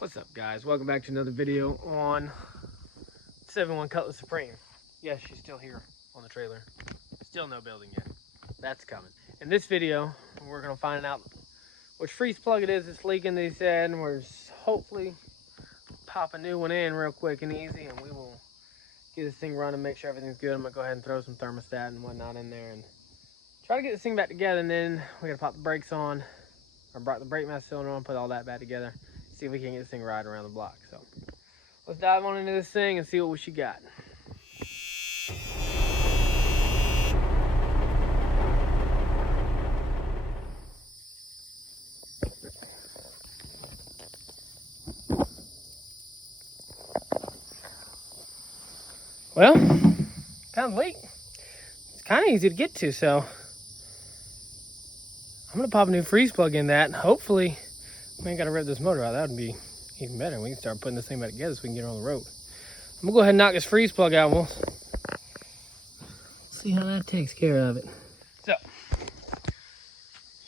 What's up, guys? Welcome back to another video on 7-1 Cutlass Supreme. Yes, she's still here on the trailer. Still no building yet. That's coming. In this video, we're going to find out which freeze plug it is that's leaking, they said, and we're hopefully pop a new one in real quick and easy, and we will get this thing running, make sure everything's good. I'm going to go ahead and throw some thermostat and whatnot in there and try to get this thing back together, and then we got to pop the brakes on, or brought the brake master cylinder on, put all that back together. See if we can get this thing right around the block. So let's dive on into this thing and see what she got. Well, found the leak. It's kind of easy to get to, so I'm gonna pop a new freeze plug in that. Hopefully we ain't gotta rip this motor out. That would be even better. We can start putting this thing back together so we can get it on the road. I'm gonna go ahead and knock this freeze plug out and we'll see how that takes care of it. So,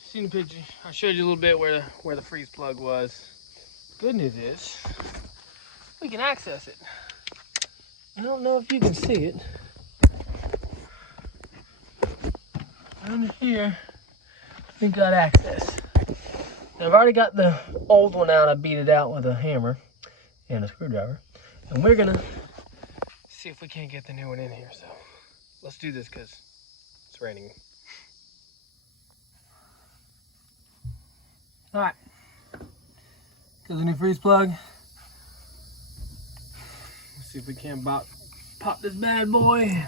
seen the picture. I showed you a little bit where the freeze plug was. Good news is we can access it. I don't know if you can see it. Under here, we got access. Now, I've already got the old one out. I beat it out with a hammer and a screwdriver. And we're gonna see if we can't get the new one in here. So let's do this because it's raining. All right, got the new freeze plug. Let's see if we can't pop this bad boy.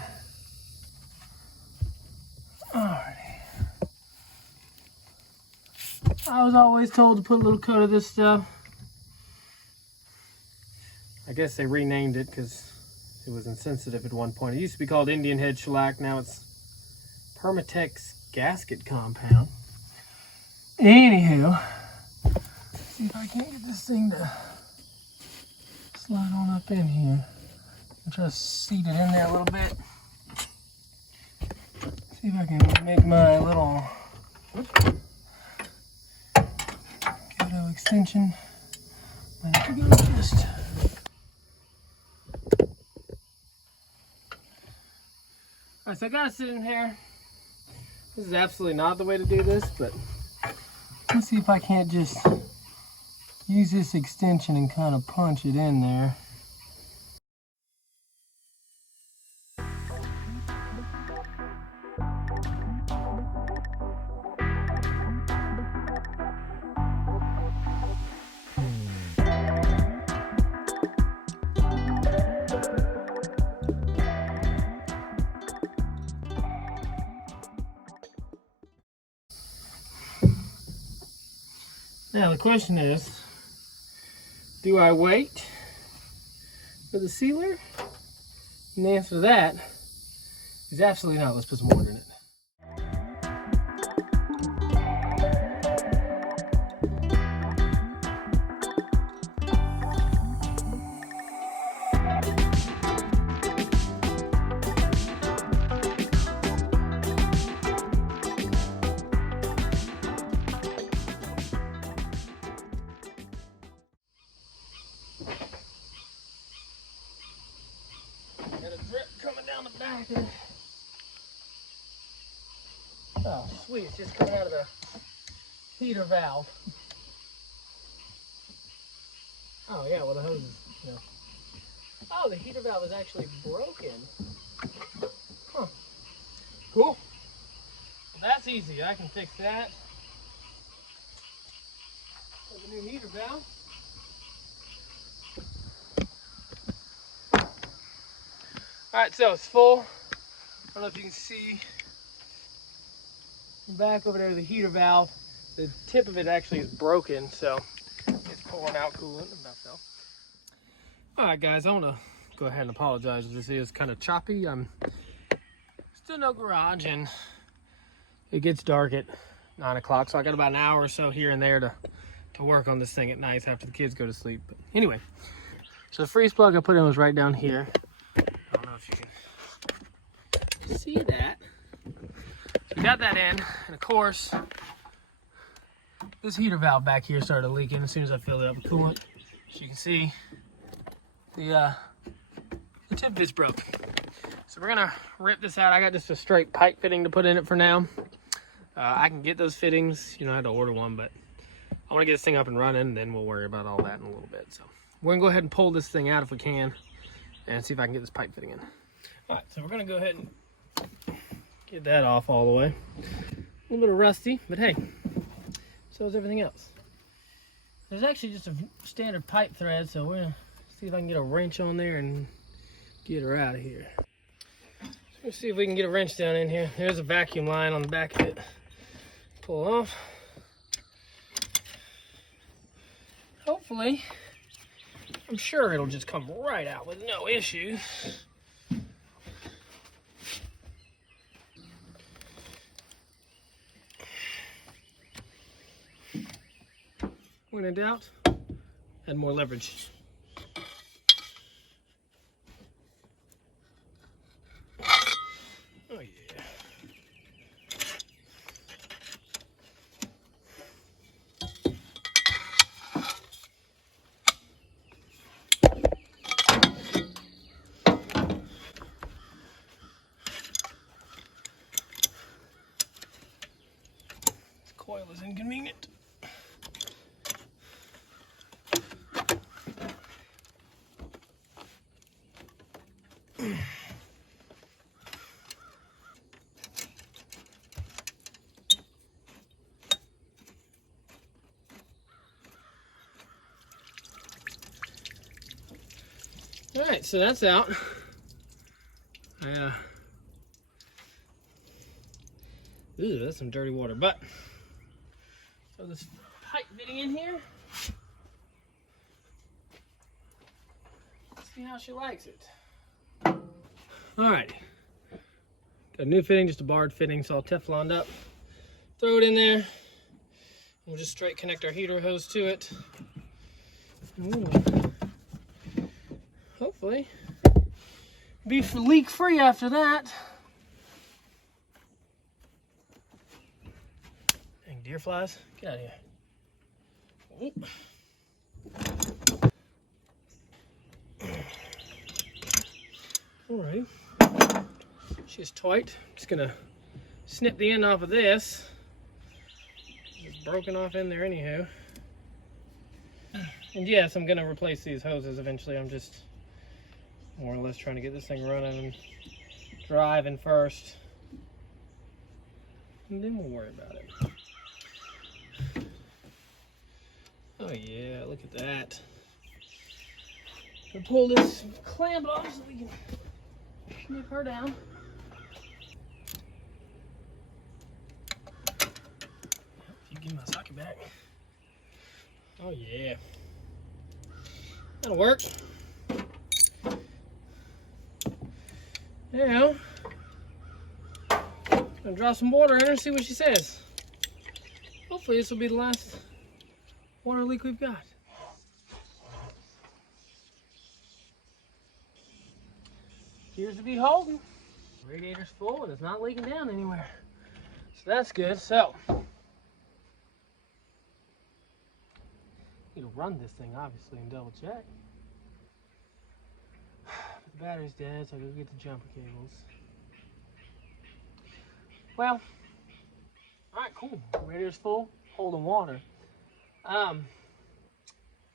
Alrighty. I was always told to put a little coat of this stuff. I guess they renamed it because it was insensitive at one point. It used to be called Indian Head Shellac. Now it's Permatex Gasket Compound. Anywho, see if I can't get this thing to slide on up in here. I'll try to seat it in there a little bit. See if I can make my little ghetto extension. Might have to go just. Alright, so I got it sitting here. This is absolutely not the way to do this, but let's see if I can't just use this extension and kind of punch it in there. Now the question is, do I wait for the sealer? And the answer to that is absolutely not. Let's put some water in it. Got a drip coming down the back. Oh, sweet. It's just coming out of the heater valve. Oh, yeah, well, the hose is, you know. Oh, the heater valve is actually broken. Huh. Cool. Well, that's easy. I can fix that. There's a new heater valve. Alright, so it's full. I don't know if you can see the back over there, the heater valve. The tip of it actually is broken, so it's pulling out coolant and stuff. Alright guys, I want to go ahead and apologize if this is kind of choppy. I'm still no garage and it gets dark at 9 o'clock, so I got about an hour or so here and there to work on this thing at night after the kids go to sleep. But anyway, so the freeze plug I put in was right down here. I don't know if you can see that. So we got that in, and of course, this heater valve back here started leaking as soon as I filled it up with coolant. As you can see, the tip bit's broken. So we're gonna rip this out. I got just a straight pipe fitting to put in it for now. I can get those fittings, you know, I had to order one, but I wanna get this thing up and running, and then we'll worry about all that in a little bit. So we're gonna go ahead and pull this thing out if we can and see if I can get this pipe fitting in. All right, so we're gonna go ahead and get that off all the way. A little bit of rusty, but hey, so is everything else. There's actually just a standard pipe thread, so we're gonna see if I can get a wrench on there and get her out of here. Let's see if we can get a wrench down in here. There's a vacuum line on the back of it. Pull off. Hopefully, I'm sure it'll just come right out with no issues. When in doubt, add more leverage. Oh yeah. This coil is inconvenient. All right, so that's out. Ooh, that's some dirty water. But so this pipe fitting in here. Let's see how she likes it. All right, got a new fitting, just a barred fitting, so I'll Tefloned up. Throw it in there. We'll just straight connect our heater hose to it. Ooh. Hopefully, be leak free after that. Dang deer flies, get out of here. Alright, she's tight. I'm just gonna snip the end off of this. It's broken off in there anyhow. And yes, I'm gonna replace these hoses eventually. I'm just more or less trying to get this thing running and driving first, and then we'll worry about it. Oh yeah, look at that. Gonna pull this clamp off so we can snip her down. If you give my socket back. Oh yeah. That'll work. Now, I'm gonna drop some water in her and see what she says. Hopefully this will be the last water leak we've got. Appears to be holding. Radiator's full and it's not leaking down anywhere. So that's good. So, need to run this thing obviously and double check. The battery's dead, so I gotta get the jumper cables. Well, alright, cool. Radiator's full, holding water. Gotta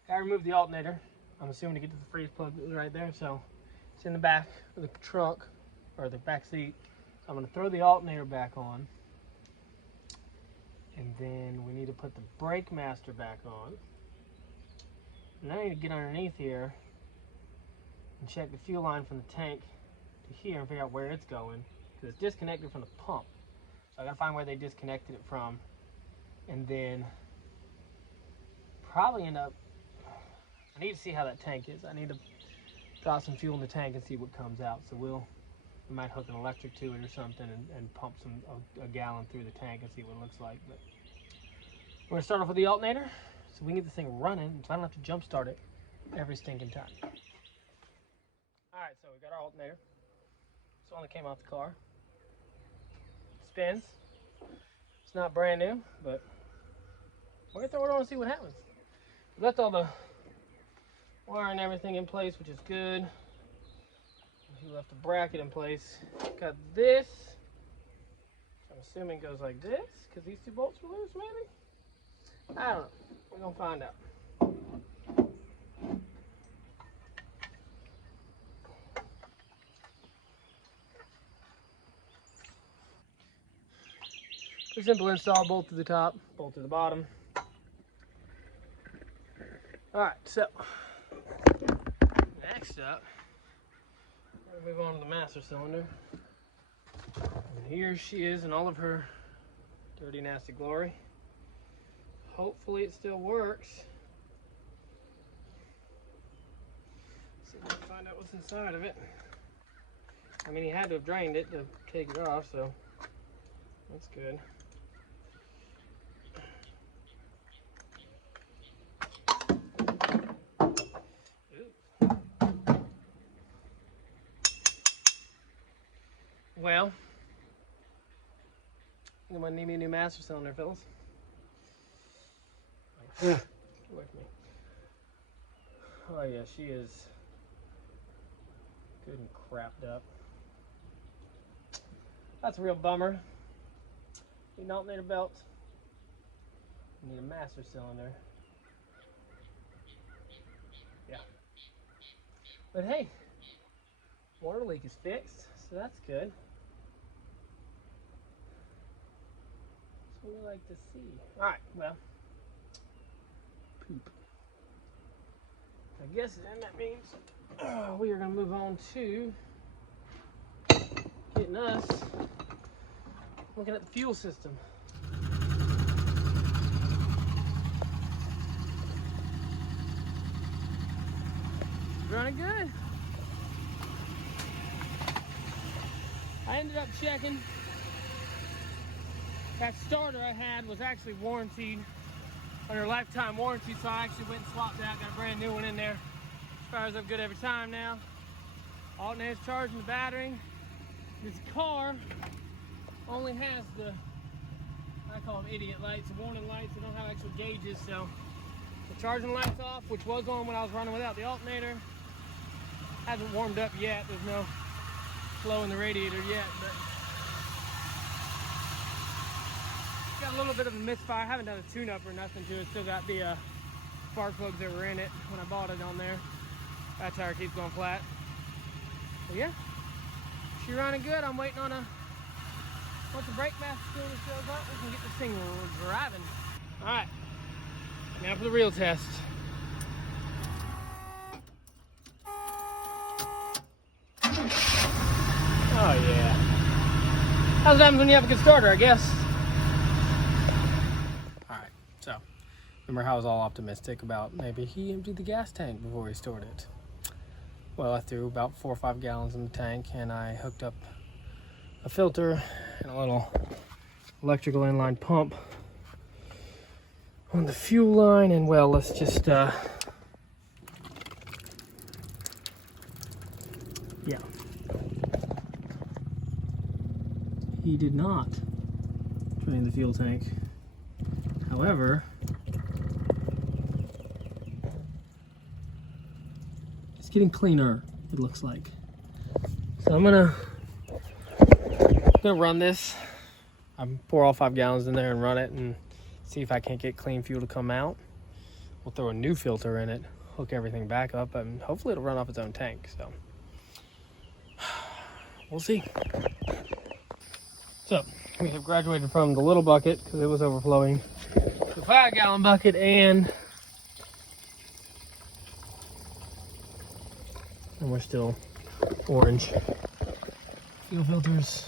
remove the alternator. I'm assuming to get to the freeze plug right there, so it's in the back of the trunk, or the back seat. So I'm gonna throw the alternator back on. And then we need to put the brake master back on. And then I need to get underneath here and check the fuel line from the tank to here and figure out where it's going, because it's disconnected from the pump. So I gotta find where they disconnected it from, and then probably end up, I need to see how that tank is. I need to drop some fuel in the tank and see what comes out. So we might hook an electric to it or something and pump a gallon through the tank and see what it looks like. But we're gonna start off with the alternator so we can get this thing running so I don't have to jump start it every stinking time. Alright, so we got our alternator. This one that came off the car. It spins. It's not brand new, but we're gonna throw it on and see what happens. We left all the wiring everything in place, which is good. He left the bracket in place. Got this, I'm assuming goes like this, because these two bolts were loose, maybe? I don't know. We're gonna find out. Pretty simple install, bolt to the top, bolt to the bottom. Alright, so next up, we'll move on to the master cylinder. And here she is in all of her dirty, nasty glory. Hopefully it still works. See if we can find out what's inside of it. I mean, he had to have drained it to take it off, so that's good. Well, I'm gonna need me a new master cylinder, fellas. Get away from me. Oh yeah, she is good and crapped up. That's a real bummer. Need an alternator belt. Need a master cylinder. Yeah. But hey, water leak is fixed, so that's good. We like to see. Alright, well, poop. I guess then that means we are going to move on to getting us looking at the fuel system. It's running good. I ended up checking. That starter I had was actually warranted under lifetime warranty, so I actually went and swapped out, got a brand new one in there. As far as up good every time now. Alternator's charging the battery. This car only has the, I call them idiot lights, the warning lights. They don't have actual gauges, so the charging light's off, which was on when I was running without the alternator. Hasn't warmed up yet. There's no flow in the radiator yet, but got a little bit of a misfire. I haven't done a tune-up or nothing to it. Still got the spark plugs that were in it when I bought it on there. That tire keeps going flat. But yeah, she's running good. I'm waiting on once the brake master cylinder shows up, we can get this thing driving. All right, now for the real test. Oh yeah. How's it happens when you have a good starter, I guess. Alright, so remember how I was all optimistic about maybe he emptied the gas tank before he stored it. Well, I threw about 4 or 5 gallons in the tank and I hooked up a filter and a little electrical inline pump on the fuel line, and well, let's just yeah. He did not drain the fuel tank. However, it's getting cleaner, it looks like. So I'm gonna run this. I'm pour all 5 gallons in there and run it and see if I can't get clean fuel to come out. We'll throw a new filter in it, hook everything back up, and hopefully it'll run off its own tank. So we'll see. So we have graduated from the little bucket because it was overflowing to the 5 gallon bucket, and we're still orange. Fuel filters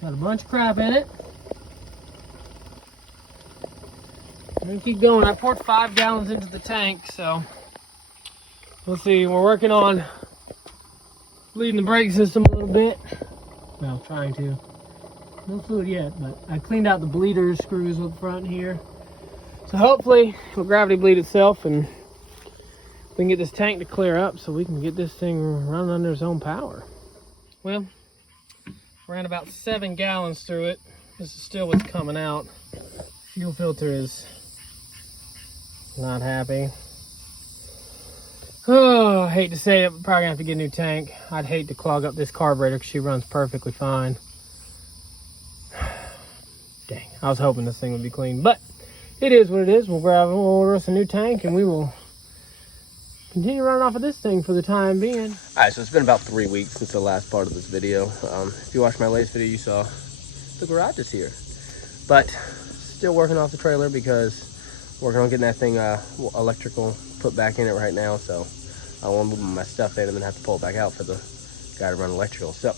got a bunch of crap in it. I'm gonna keep going. I poured 5 gallons into the tank, so we'll see. We're working on bleeding the brake system a little bit. Well, trying to. No fluid yet, but I cleaned out the bleeder screws up front here. So hopefully it'll gravity bleed itself and we can get this tank to clear up so we can get this thing running under its own power. Well, ran about 7 gallons through it. This is still what's coming out. Fuel filter is not happy. Oh, I hate to say it, but probably gonna have to get a new tank. I'd hate to clog up this carburetor because she runs perfectly fine. Dang, I was hoping this thing would be clean, but it is what it is. We'll order us a new tank and we will continue running off of this thing for the time being. All right, so it's been about 3 weeks since the last part of this video. If you watched my latest video, you saw the garage is here, but still working off the trailer because working on getting that thing electrical put back in it right now. So I want to move my stuff in and then have to pull it back out for the guy to run electrical. So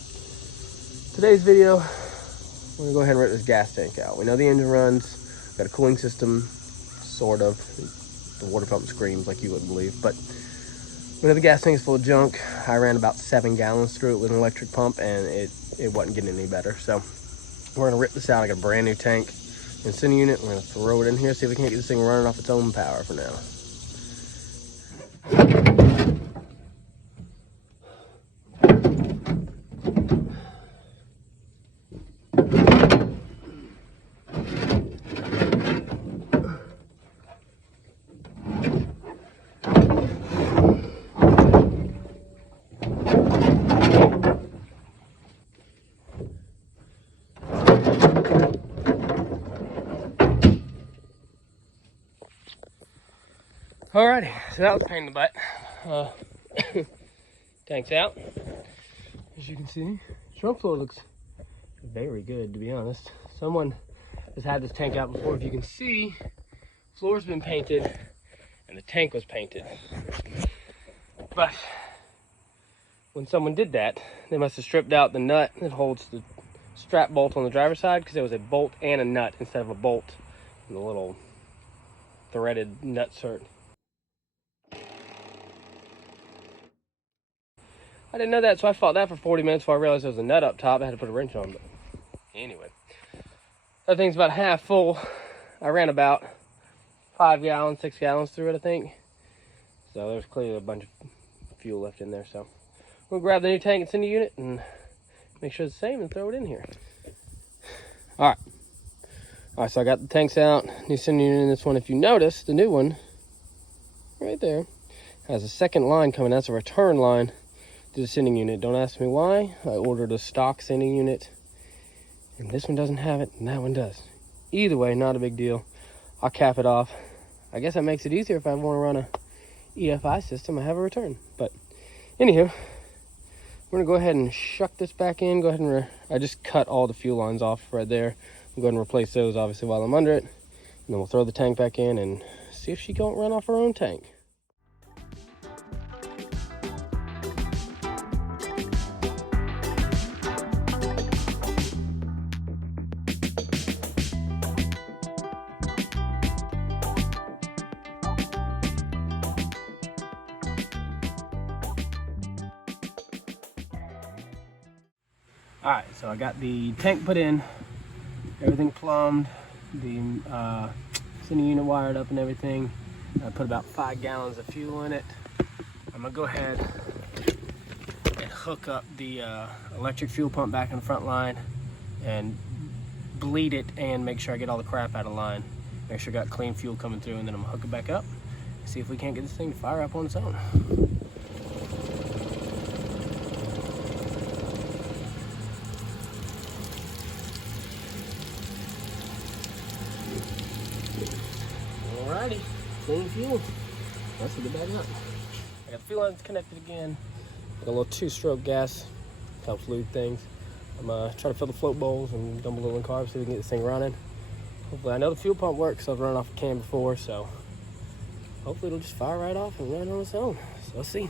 today's video, we're gonna go ahead and rip this gas tank out. We know the engine runs, got a cooling system, sort of. The water pump screams like you wouldn't believe, but we know the gas tank is full of junk. I ran about 7 gallons through it with an electric pump and it wasn't getting any better. So we're gonna rip this out. I got a brand new tank and center unit. We're gonna throw it in here, see if we can't get this thing running off its own power for now. Alrighty, so that was a pain in the butt. Tank's out. As you can see, trunk floor looks very good, to be honest. Someone has had this tank out before. If you can see, floor's been painted and the tank was painted. But when someone did that, they must have stripped out the nut that holds the strap bolt on the driver's side, because there was a bolt and a nut instead of a bolt and the little threaded nut cert. I didn't know that, so I fought that for 40 minutes before I realized there was a nut up top. I had to put a wrench on, but anyway. That thing's about half full. I ran about 5 gallons, 6 gallons through it, I think. So there's clearly a bunch of fuel left in there. So we'll grab the new tank and send the unit and make sure it's the same and throw it in here. All right, so I got the tanks out, new sending unit in this one. If you notice, the new one right there has a second line coming. That's a return line to the sending unit. Don't ask me why. I ordered a stock sending unit and this one doesn't have it and that one does. Either way, not a big deal. I'll cap it off. I guess that makes it easier if I want to run a EFI system. I have a return. But anywho, we're gonna go ahead and shuck this back in. Go ahead and I just cut all the fuel lines off right there. I'll go ahead and replace those obviously while I'm under it, and then we'll throw the tank back in and see if she can't run off her own tank. All right, so I got the tank put in, everything plumbed, the sending unit wired up and everything. I put about 5 gallons of fuel in it. I'm gonna go ahead and hook up the electric fuel pump back in the front line and bleed it and make sure I get all the crap out of line. Make sure I got clean fuel coming through, and then I'm gonna hook it back up, see if we can't get this thing to fire up on its own. Alrighty, clean fuel. Let's get back up. I got the fuel lines connected again. Got a little 2-stroke gas, helps lube things. I'm trying to fill the float bowls and dump a little in carbs so we can get this thing running. Hopefully, I know the fuel pump works. I've run off a can before, so hopefully it'll just fire right off and run on its own. So let's see.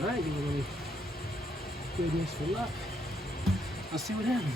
All right, give it a little goodness for luck. Let's see what happens.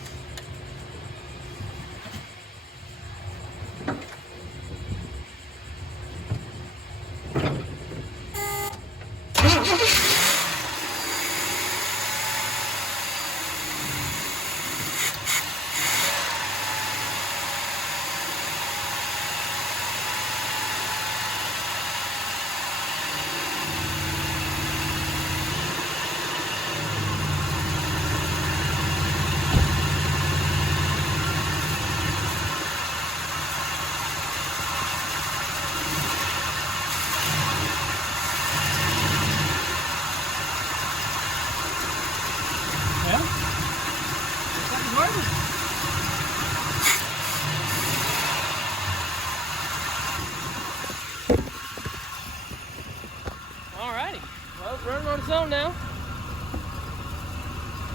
running on its own now.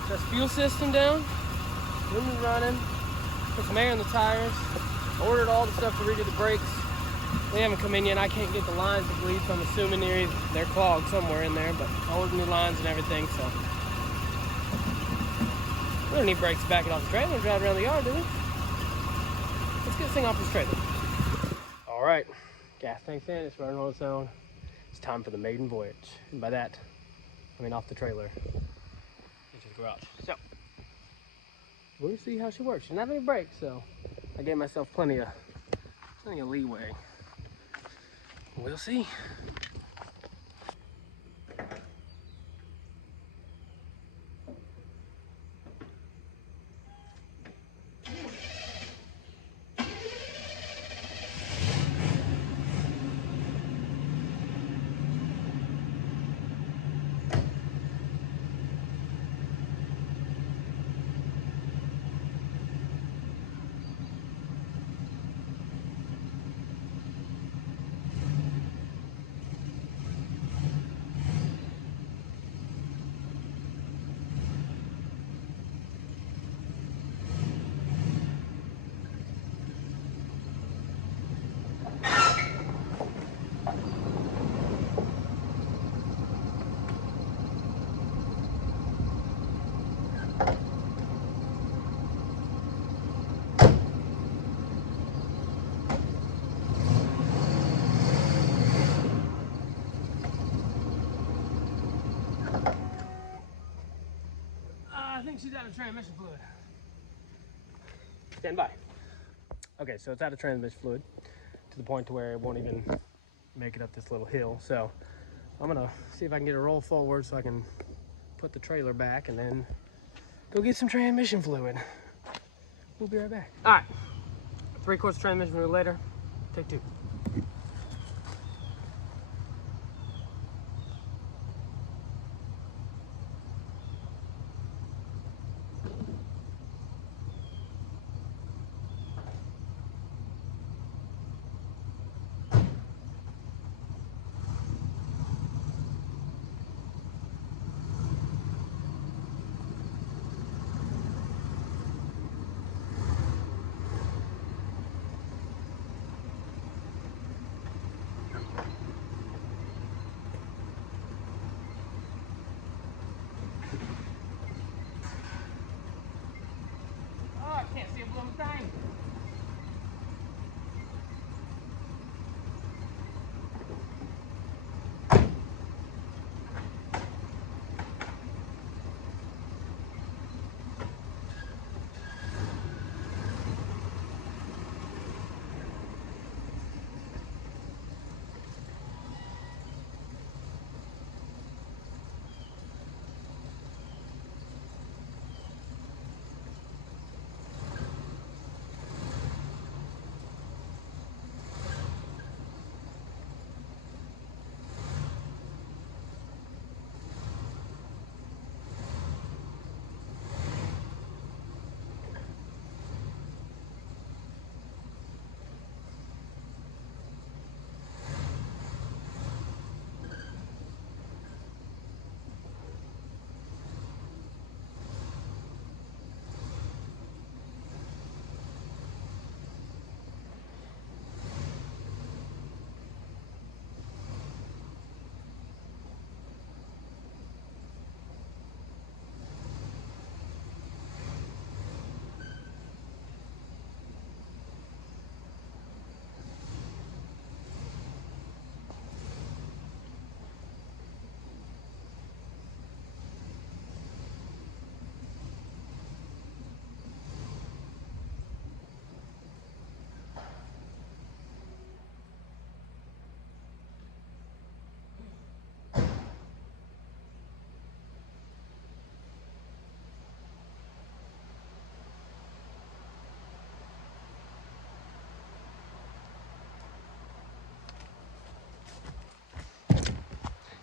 Just fuel system down. Engine running. Put some air in the tires. Ordered all the stuff to redo the brakes. They haven't come in yet. I can't get the lines to bleed, so I'm assuming they're clogged somewhere in there, but I ordered new lines and everything, so. We don't need brakes to back it off the trailer and drive around the yard, do we? Let's get this thing off this trailer. All right, gas tank's in, it's running on its own. It's time for the maiden voyage. And by that, I mean off the trailer into the garage. So, we'll see how she works. She doesn't have any brakes, so I gave myself plenty of leeway. We'll see. I think she's out of transmission fluid. Stand by. Okay, so it's out of transmission fluid to the point to where it won't even make it up this little hill. So I'm gonna see if I can get it roll forward so I can put the trailer back and then go get some transmission fluid. We'll be right back. All right, 3/4 transmission fluid later, take two. Can't see a blown thing.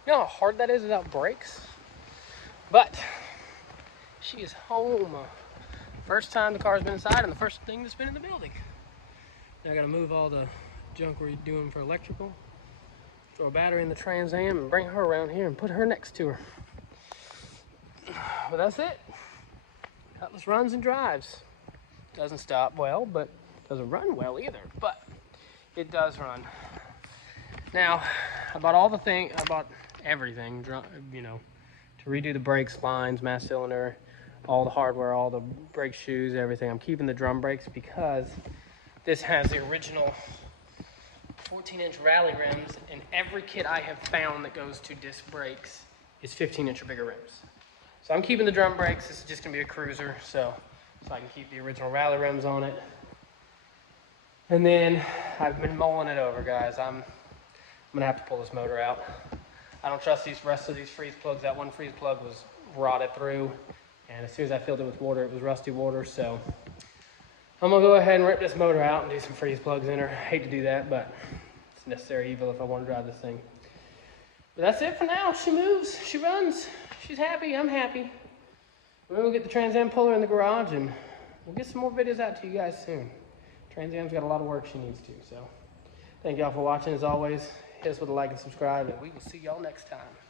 You know how hard that is without brakes? But she is home. First time the car's been inside and the first thing that's been in the building. Now I gotta move all the junk we're doing for electrical throw a battery in the Trans Am and bring her around here and put her next to her. But that's it. Cutlass runs and drives. Doesn't stop well, but doesn't run well either, but it does run. Now, I bought everything, you know, to redo the brakes, lines, mass cylinder, all the hardware, all the brake shoes, everything. I'm keeping the drum brakes because this has the original 14-inch rally rims, and every kit I have found that goes to disc brakes is 15-inch or bigger rims. So I'm keeping the drum brakes. This is just gonna be a cruiser, so I can keep the original rally rims on it. And then I've been mulling it over, guys. I'm gonna have to pull this motor out. I don't trust these rest of these freeze plugs. That one freeze plug was rotted through, and as soon as I filled it with water, it was rusty water. So I'm gonna go ahead and rip this motor out and do some freeze plugs in her. I hate to do that, but it's necessary evil if I want to drive this thing. But that's it for now. She moves, she runs, she's happy, I'm happy. We're gonna get the Trans Am puller in the garage, and we'll get some more videos out to you guys soon. Trans Am's got a lot of work she needs to, so thank y'all for watching. As always, hit us with a like and subscribe, and we will see y'all next time.